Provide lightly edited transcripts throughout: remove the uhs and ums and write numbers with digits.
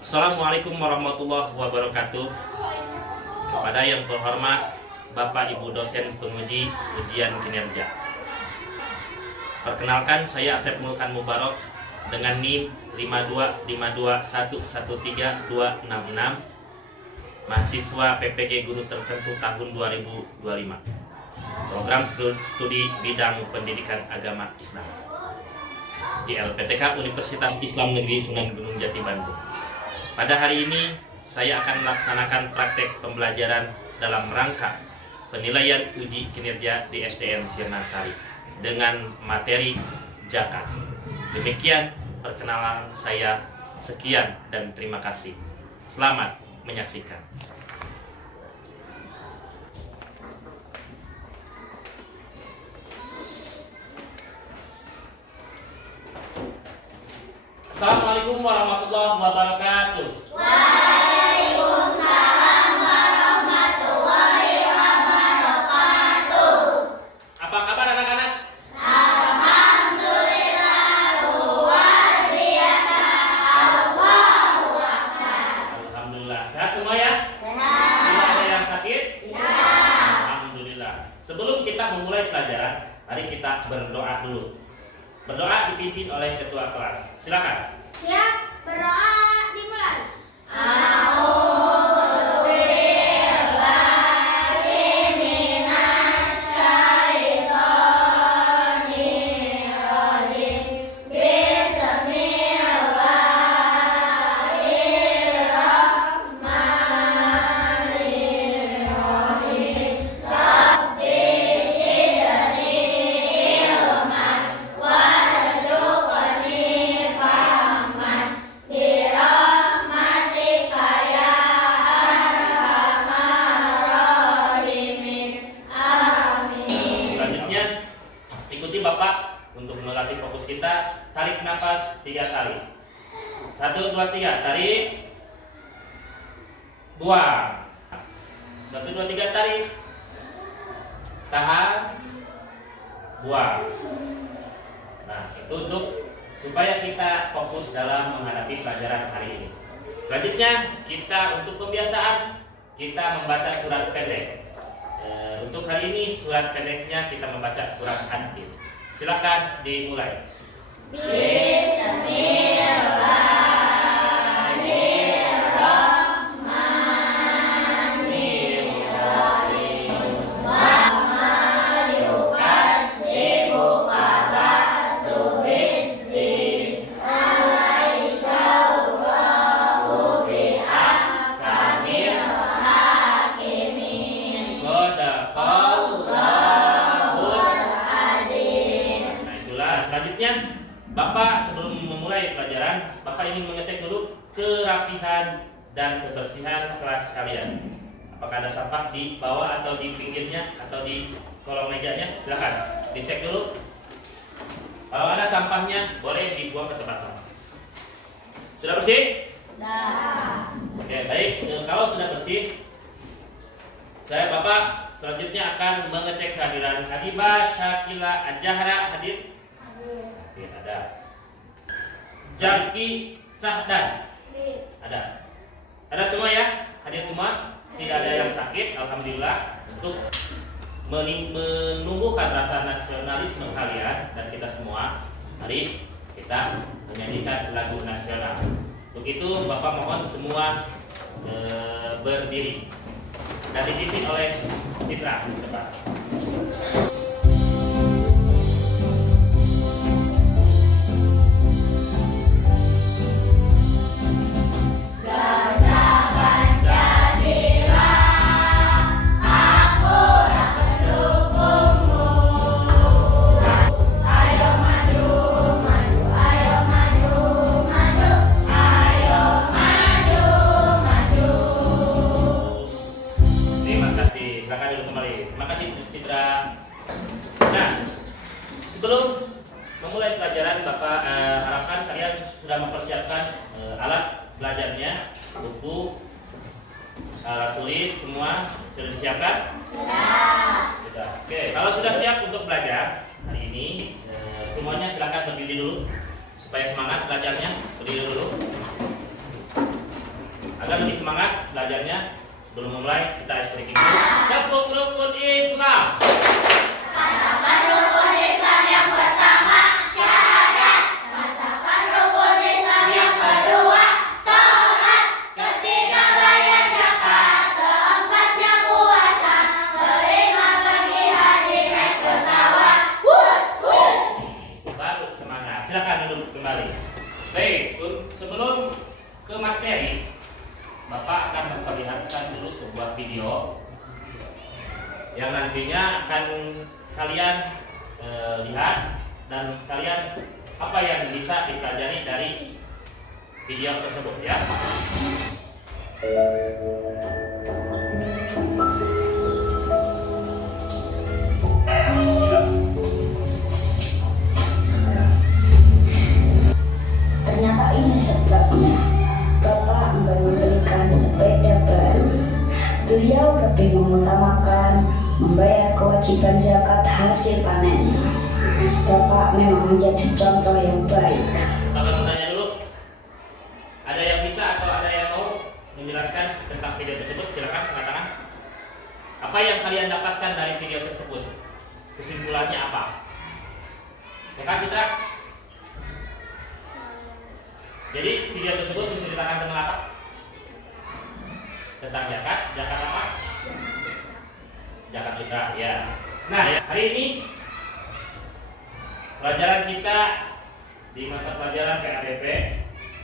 Assalamualaikum warahmatullahi wabarakatuh. Kepada yang terhormat Bapak Ibu dosen penguji ujian kinerja. Perkenalkan, saya Asep Mulkan Mubarok dengan NIM 52521132666, mahasiswa PPG Guru Tertentu tahun 2025. Program studi bidang pendidikan agama Islam di LPTK Universitas Islam Negeri Sunan Gunung Jati, Bandung. Pada hari ini saya akan melaksanakan praktek pembelajaran dalam rangka penilaian uji kinerja di SDN Sirnasari dengan materi zakat. Demikian perkenalan saya, sekian dan terima kasih. Selamat menyaksikan. Assalamualaikum warahmatullahi wabarakatuh. Waalaikumsalam warahmatullahi wabarakatuh. Apa kabar anak-anak? Alhamdulillah luar biasa. Allahu Akbar. Alhamdulillah. Sehat semua ya? Sehat. Tidak ada yang sakit? Tidak. Alhamdulillah. Sebelum kita memulai pelajaran, mari kita berdoa dulu. Berdoa dipimpin oleh ketua kelas. Silakan. Siap, berdoa dimulai. Bapak untuk melatih fokus kita, tarik nafas 3 kali. 1, 2, 3, tarik, buang. 1, 2, 3, tarik, tahan, buang. Nah, itu untuk supaya kita fokus dalam menghadapi pelajaran hari ini. Selanjutnya kita untuk pembiasaan kita membaca surat pendek. Untuk hari ini surat pendeknya kita membaca surat An-Tin. Silakan dimulai. Bismillahirrahmanirrahim. Wa ma yuqaddimu faba'du biddin. Alaysa Allahu bi'ahkamil hakimin. Selanjutnya, Bapak sebelum memulai pelajaran, Bapak ingin mengecek dulu kerapihan dan kebersihan kelas kalian. Apakah ada sampah di bawah atau di pinggirnya atau di kolong mejanya? Silakan dicek dulu. Kalau ada sampahnya, boleh dibuang ke tempat sampah. Sudah bersih? Dah. Oke, baik. Kalau sudah bersih, saya Bapak selanjutnya akan mengecek kehadiran Hadibah Syakila Ajahra. Hadir? Oke, ada. Jaki Sahdan. Ada. Ada semua ya? Hadir semua? Tidak ada yang sakit, alhamdulillah. Untuk menumbuhkan rasa nasionalisme kalian dan kita semua, mari kita menyanyikan lagu nasional. Untuk itu Bapak mohon semua berdiri dan dipimpin oleh Citra. Depan. Nah, sebelum memulai pelajaran, Bapak harapkan kalian sudah mempersiapkan alat belajarnya, buku, alat tulis, semua sudah disiapkan? Sudah. Oke, kalau sudah siap untuk belajar hari ini, semuanya silakan berdiri dulu supaya semangat belajarnya. Berdiri dulu. agar lebih semangat belajarnya, sebelum memulai kita explaining dulu. Tepuk rukun Islam. Katakan rukun Islam yang pertama, syahadat. Katakan rukun Islam yang kedua, sholat. Ketiga, bayar zakat. Keempatnya puasa. Kelima, pergi haji naik pesawat. Baru semangat. Silakan duduk kembali. Baik, sebelum ke materi, Bapak akan memperlihatkan dulu sebuah video yang nantinya akan kalian lihat, dan kalian apa yang bisa dipelajari dari video tersebut ya. Ternyata ini sebabnya Bapak memberikan sepeda baru. Beliau lebih mengutamakan membayar kewajiban zakat hasil panen. Bapak memang menjadi contoh yang baik. Bapak mau tanya dulu, ada yang bisa atau ada yang mau menjelaskan tentang video tersebut? Silakan mengatakan apa yang kalian dapatkan dari video tersebut. Kesimpulannya apa? Ya kan kita. Jadi video tersebut menceritakan tentang apa? Tentang zakat. Zakat apa? Zakat fitrah ya. Nah ya, hari ini pelajaran kita di mata pelajaran PADP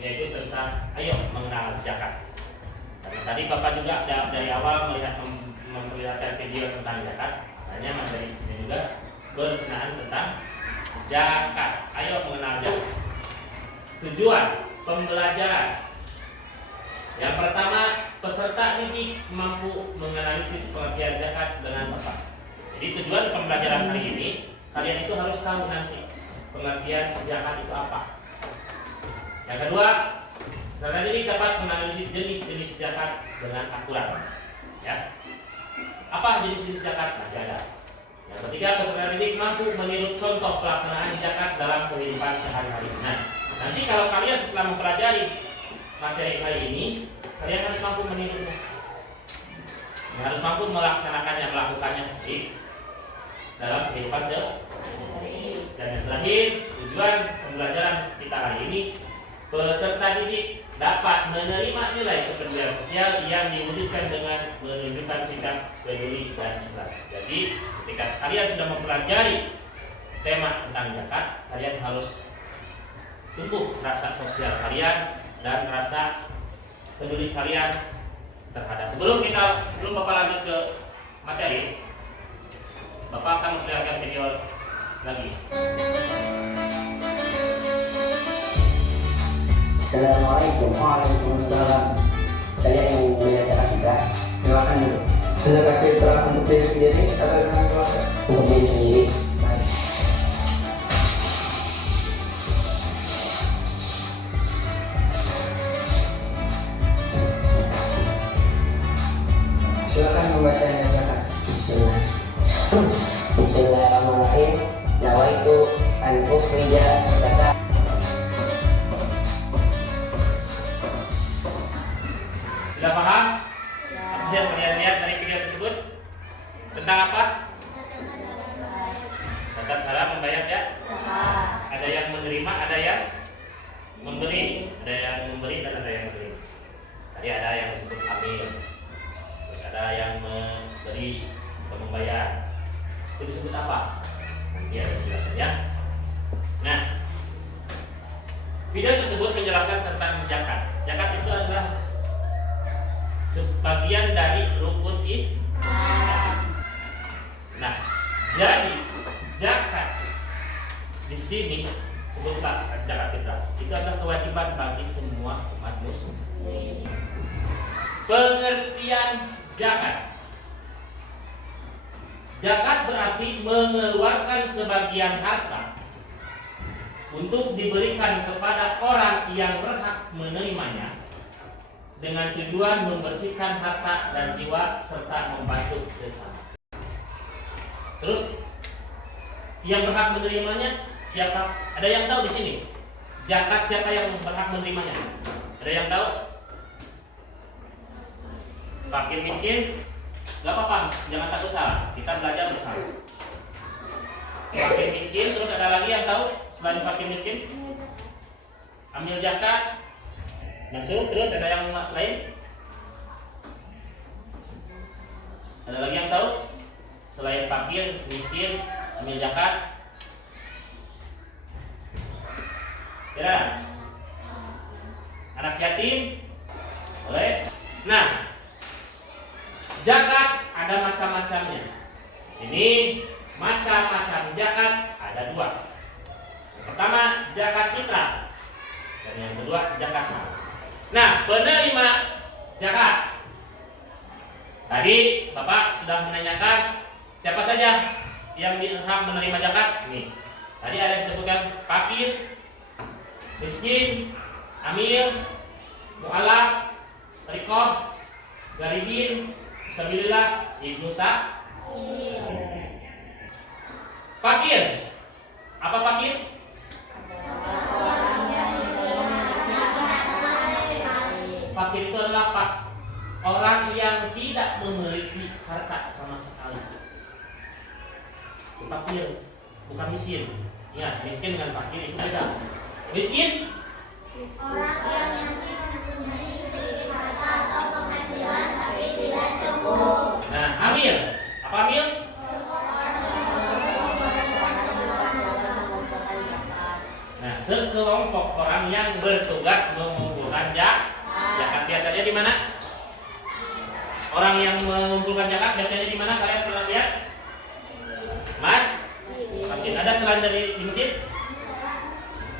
yaitu tentang ayo mengenal zakat. Karena tadi Bapak juga dari awal melihat memperlihatkan video tentang zakat, makanya materi ini juga berkenaan tentang zakat. Ayo mengenal zakat. Tujuan pembelajaran yang pertama, peserta didik mampu menganalisis pengertian zakat dengan tepat. Jadi tujuan pembelajaran hari ini, kalian itu harus tahu nanti pengertian zakat itu apa. Yang kedua, peserta didik dapat menganalisis jenis-jenis zakat dengan akurat. Ya, apa jenis-jenis zakat? Nah, ada. Yang ketiga, peserta didik mampu meniru contoh pelaksanaan zakat dalam kehidupan sehari-hari. Nah, nanti kalau kalian setelah mempelajari materi hari ini, kalian harus mampu menirunya, harus mampu melaksanakannya, melakukannya di dalam kehidupan sehari-hari. Dan yang terakhir, tujuan pembelajaran kita hari ini, peserta didik dapat menerima nilai kepedulian sosial yang diwujudkan dengan menunjukkan sikap peduli dan ikhlas. Jadi, ketika kalian sudah mempelajari tema tentang zakat, kalian harus tumbuh rasa sosial kalian dan rasa peduli kalian terhadap. Sebelum Bapak lanjut ke materi, Bapak akan memperlihatkan video lagi. Assalamualaikum warahmatullahi wabarakatuh. Saya yang belajar zakat fitrah. Silakan dulu. Zakat fitrah untuk diri sendiri atau dengan keluarga? Untuk diri sendiri. Baik. Silakan membacanya zakat. Bismillah. Bismillahirrahmanirrahim. Nawaitu an ukhrija zakat. Sudah paham? Apa yang kalian lihat dari video tersebut? Tentang apa? Tentang cara membayar ya? Ada yang menerima, ada yang memberi. Ada yang memberi dan ada yang menerima. Tadi ada yang disebut amil, terus ada yang memberi atau membayar. Itu disebut apa? Nanti ada penjelasannya. Nah, video tersebut menjelaskan tentang zakat. Zakat itu adalah sebagian dari rukun Islam. Nah, jadi zakat di sini sebut zakat fitrah itu adalah kewajiban bagi semua umat muslim. Pengertian zakat. Zakat berarti mengeluarkan sebagian harta untuk diberikan kepada orang yang berhak menerimanya, dengan tujuan membersihkan harta dan jiwa serta membantu sesama. Terus yang berhak menerimanya siapa? Ada yang tahu di sini? Zakat siapa yang berhak menerimanya? Ada yang tahu? fakir miskin, nggak apa-apa, jangan takut salah. Kita belajar bersama. Fakir miskin, terus ada lagi yang tahu selain fakir miskin? Ambil zakat, masuk, terus ada yang lain? Ada lagi yang tahu? Selain fakir, miskin, ambil zakat? Tidak? Anak yatim? Boleh? Nah, zakat ada macam-macamnya. Sini macam-macam zakat ada dua. Yang pertama zakat fitrah, dan yang kedua zakat mal. Nah, penerima zakat. Tadi Bapak sudah menanyakan siapa saja yang berhak menerima zakat. Nih, tadi ada disebutkan fakir, miskin, amil, mu'alaf, riqab, garibin, fisabilillah, ibnu sabil. Fakir. Apa fakir? Fakir itu adalah orang yang tidak memiliki harta sama sekali. Fakir, bukan miskin. Ya, miskin dengan fakir itu beda. Miskin Orang yang mempunyai sedikit harta atau penghasilan tapi tidak cukup. Nah, amil. Apa amil? Nah, sekelompok orang yang bertugas mengumpulkan zakat. Biasanya di mana? Orang yang mengumpulkan zakat biasanya di mana? Kalian pernah lihat? Mas? Masjid. Ada selain dari di masjid?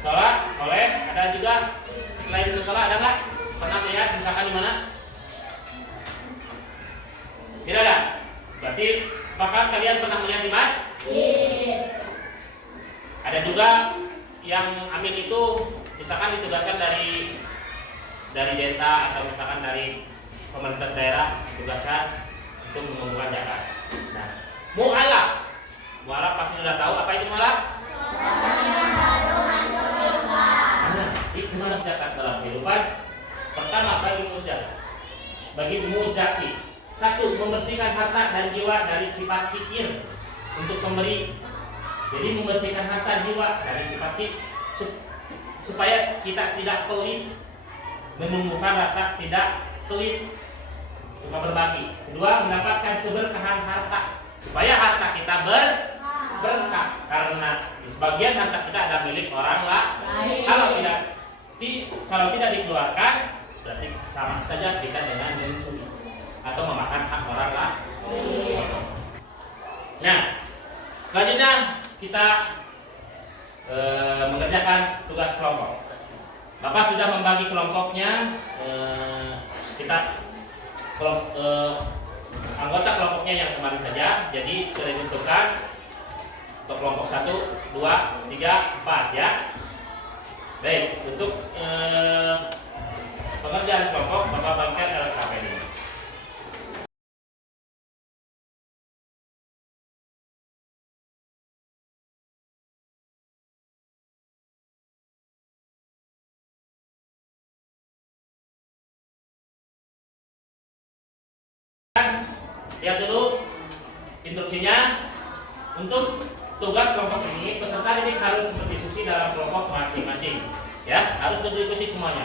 Sholat, boleh. Ada juga selain itu sholat, ada nggak? Pernah lihat misalkan di mana? Tidak ada. Berarti sepakat kalian pernah melihat di masjid. Ada juga yang amil itu misalkan ditugaskan dari desa atau misalkan dari pemerintah daerah ditugaskan untuk mengumpulkan zakat. Nah, mu'alaf pasti sudah tahu apa itu mu'alaf? Hikmah zakat dalam kehidupan. Pertama, bagi muzaki. Satu, membersihkan harta dan jiwa dari sifat kikir untuk pemberi. Jadi membersihkan harta jiwa dari sifat kikir supaya kita tidak pelit, menumbuhkan rasa tidak pelit, suka berbagi. Kedua, mendapatkan keberkahan harta supaya harta kita berkah, karena di sebagian harta kita ada milik orang lain. Kalau tidak dikeluarkan, berarti sama saja kita dengan mencuri atau memakan hak orang lain. Nah, selanjutnya kita mengerjakan tugas kelompok. Bapak sudah membagi kelompoknya. Anggota kelompoknya yang kemarin saja. Jadi sudah ditentukan untuk kelompok 1, 2, 3, 4 ya. Baik, untuk pengerjaan kelompok Bapak bagikan LKP ini. Lihat dulu instruksinya. Untuk tugas kelompok ini, peserta didik harus berdiskusi dalam kelompok masing-masing. Ya, harus berdiskusi semuanya.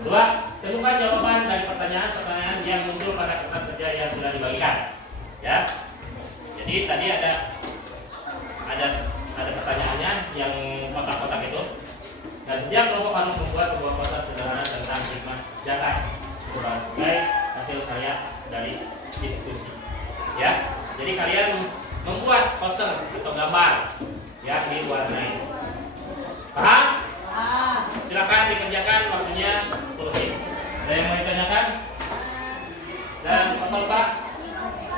2, temukan jawaban dari pertanyaan-pertanyaan yang muncul pada kertas kerja yang sudah dibagikan. Ya. Jadi tadi ada pertanyaannya yang kotak-kotak itu. Dan setiap kelompok harus membuat sebuah poster sederhana tentang hikmah zakat sebagai hasil karya dari diskusi. Ya, jadi kalian membuat poster atau gambar yang diwarnai. Paham? Silakan dikerjakan, waktunya 10 menit. Ada yang mau ditanyakan? Dan Pak,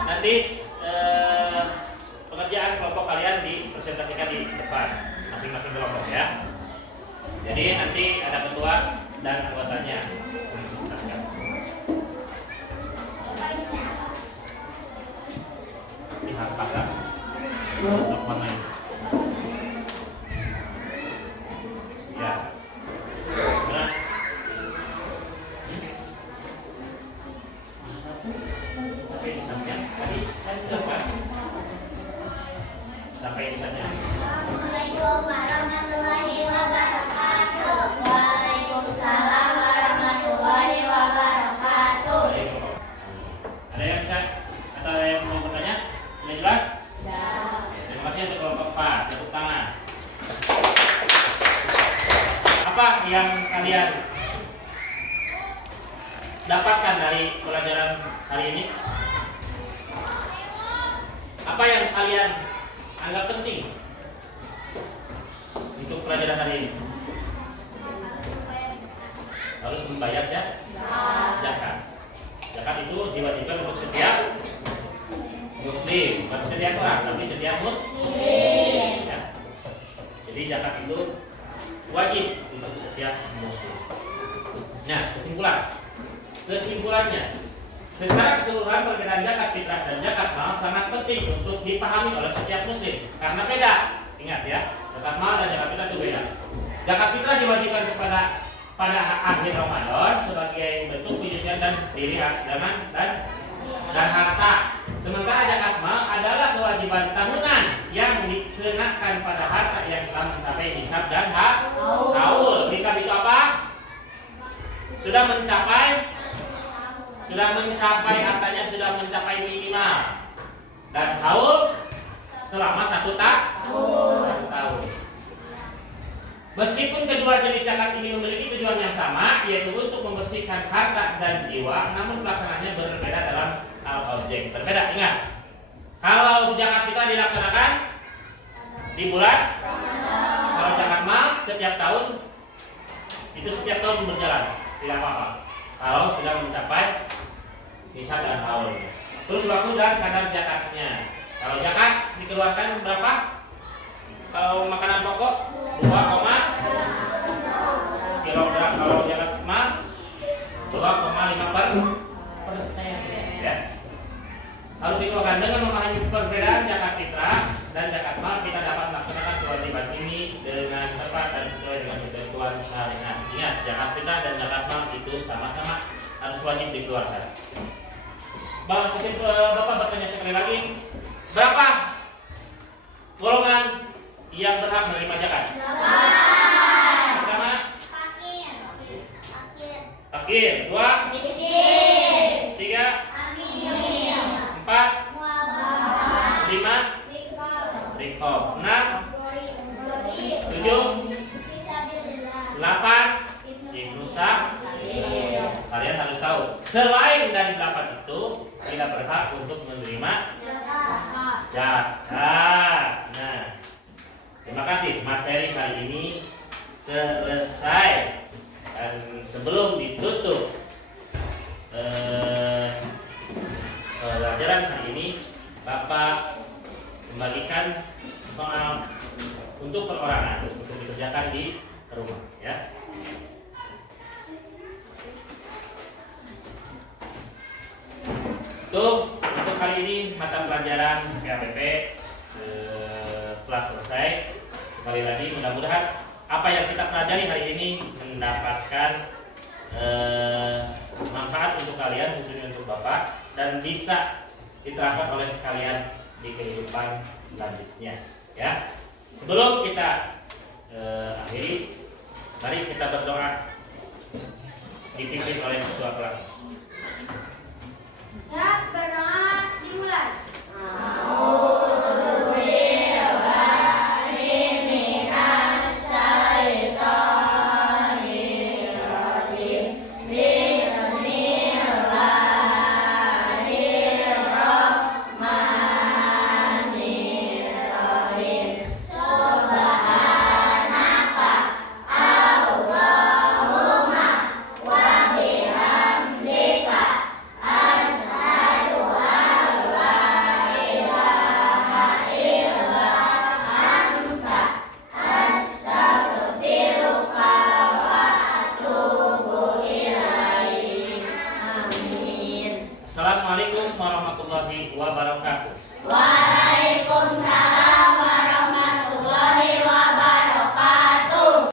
nanti pekerjaan kelompok kalian dipresentasikan di depan masing-masing kelompok ya. Jadi nanti ada ketua dan anggotanya. Lihat pagar. Untuk mana ini? Ya. Nah. apa yang kalian dapatkan dari pelajaran hari ini? Apa yang kalian anggap penting untuk pelajaran hari ini? Harus membayar ya? Zakat. Zakat itu diwajibkan untuk setiap muslim, bukan setiap orang, tapi setiap muslim. Ya. Jadi zakat itu wajib untuk setiap muslim. Nah, kesimpulannya, secara keseluruhan perbedaan zakat fitrah dan zakat mal sangat penting untuk dipahami oleh setiap muslim karena beda. Ingat ya, zakat mal dan zakat fitrah itu beda. Zakat fitrah diwajibkan pada akhir Ramadan sebagai bentuk penyucian dan diri dan harta. Sementara zakat mal adalah kewajiban tahunan yang dikenakan pada harta yang telah mencapai nisab dan haul. Nisab itu apa? Sudah mencapai hartanya sudah mencapai minimal, dan haul selama 1 tahun. Meskipun kedua jenis zakat ini memiliki tujuan yang sama, yaitu untuk membersihkan harta dan jiwa, namun pelaksanaannya berbeda dalam hal objek. Berbeda, ingat. Kalau zakat kita dilaksanakan di bulan, kalau zakat mal setiap tahun, itu setiap tahun berjalan, tidak apa-apa. Kalau sudah mencapai nisab dan haul. Terus waktu dan kadar zakatnya. Kalau zakat dikeluarkan berapa? Kalau makanan pokok 2, kilogram. Kalau zakat mal 2,5%. Ya. Harus dikeluarkan. Dengan memahami perbedaan zakat fitrah dan zakat mal, kita dapat melaksanakan kewajiban ini dengan tepat dan sesuai dengan ketentuan syariat. Ingat, zakat fitrah dan zakat mal itu sama-sama harus wajib dikeluarkan. Bapak bertanya sekali lagi, berapa golongan yang berhak menerima zakat? Pertama, fakir. 2, Miskin. 3, Amin. 4, Muabah. 5, rikob. 6, 7, 8, ibnu sabil. Kalian harus tahu, selain dari 8 itu tidak berhak untuk menerima zakat. Nah, terima kasih, materi kali ini selesai. Dan sebelum ditutup pelajaran kali ini, Bapak membagikan soal untuk perorangan untuk dikerjakan di rumah, ya. Untuk kali ini mata pelajaran PAPP telah selesai. Sekali lagi, mudah-mudahan apa yang kita pelajari hari ini mendapatkan manfaat untuk kalian, khususnya untuk Bapak, dan bisa diterapkan oleh kalian di kehidupan selanjutnya. Ya, sebelum kita akhiri, mari kita berdoa dipimpin oleh Ketua Kelas.